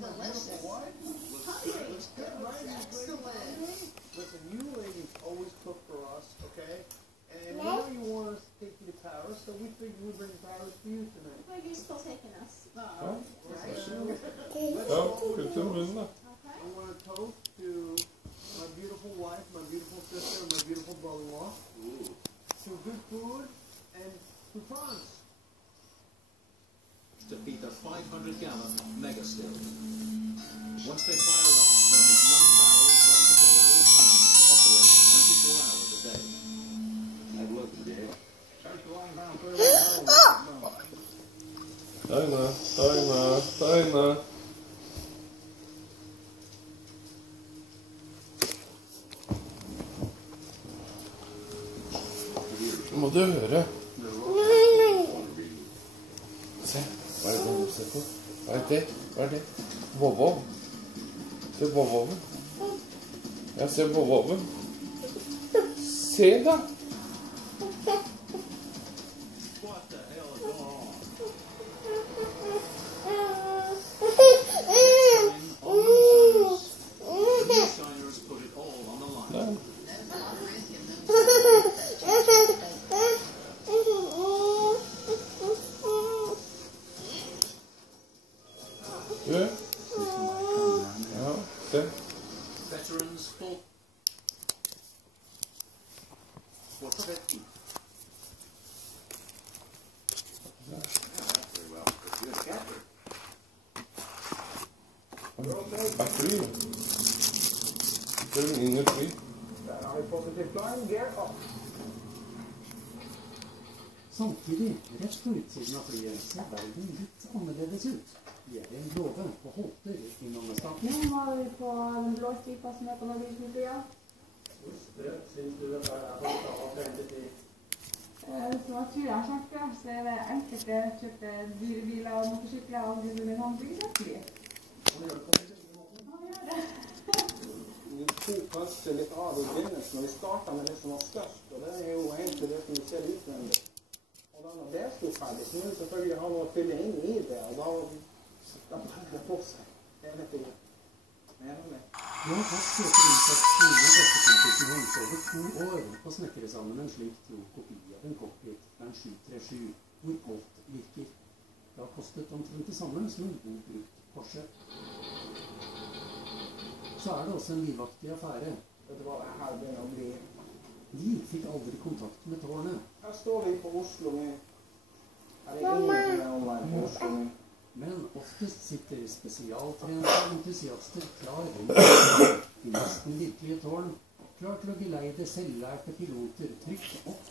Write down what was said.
delicious. Excellent. Listen, you ladies always cook for us, okay? And we know you want us to take you to Paris, so we figured we'd bring Paris to you tonight. Well, you're still taking us. No, Ja, kutt en munn da. Okay. I want to toast to my beautiful wife, my beautiful sister, and my beautiful brother-in-law. To good food and croutons. To feed the 500-gallon mega still. Once they fire up, they'll need 9 barrels ready to go at all times to operate 24 hours a day. I've looked at it. Steine, Steine, Steine. Nå må du høre. Se, hva er det du ser på? Hva er det? Hva er det? Vovov. Se vovoven. Ja, se vovoven. Se da. What the hell is going on? News shiners put it all on the line. Ja. Du? Ja, se. Veterans full. What's that? Very well. It's good capture. Er fly. Det er en yngre fly. Der har vi positive flying gear up. Samtidig, rett på utsiden av flyet, ser verden litt annerledes ut. Vi er i en låve på Holter i Nannestad. Nå var vi på den blå stripa som er på Norgesflyflyet. Hvor sprøtt synes du det er for å ta fremtid? Så jeg tror jeg har sagt det, så er det enkelte kjøpte dyrebiler og motorsykler og driver med han bygger et fly. Han gjør det på den måten. Han gjør det. Vi tok kanskje litt av i begynnelsen, og vi startet med det som var størst, og det er jo egentlig det som vi ser utvendig. Og da når det sto ferdig, så må vi selvfølgelig ha noe å fylle inn i det, og da tar det på seg hele tiden. Mener du det? Vi har hatt søkerinnsatt Kine Døttekonkursen hans over 2 år på å snekre sammen en slik tro kopi av en cockpit med en 737, hvor alt virker. Det har kostet omtrent det samme som en god brukt Porsche. Så er det også en livaktig affære. Vet du hva, det her begynner å bli... De fikk aldri kontakt med tårnet. Her står vi på Oslo med... Her er ingen som er online på Oslo med... Men oftest sitter spesialtrente entusiaster klar rundt i nesten virkelige tårn, klar til å geleide selvlærte piloter trygt opp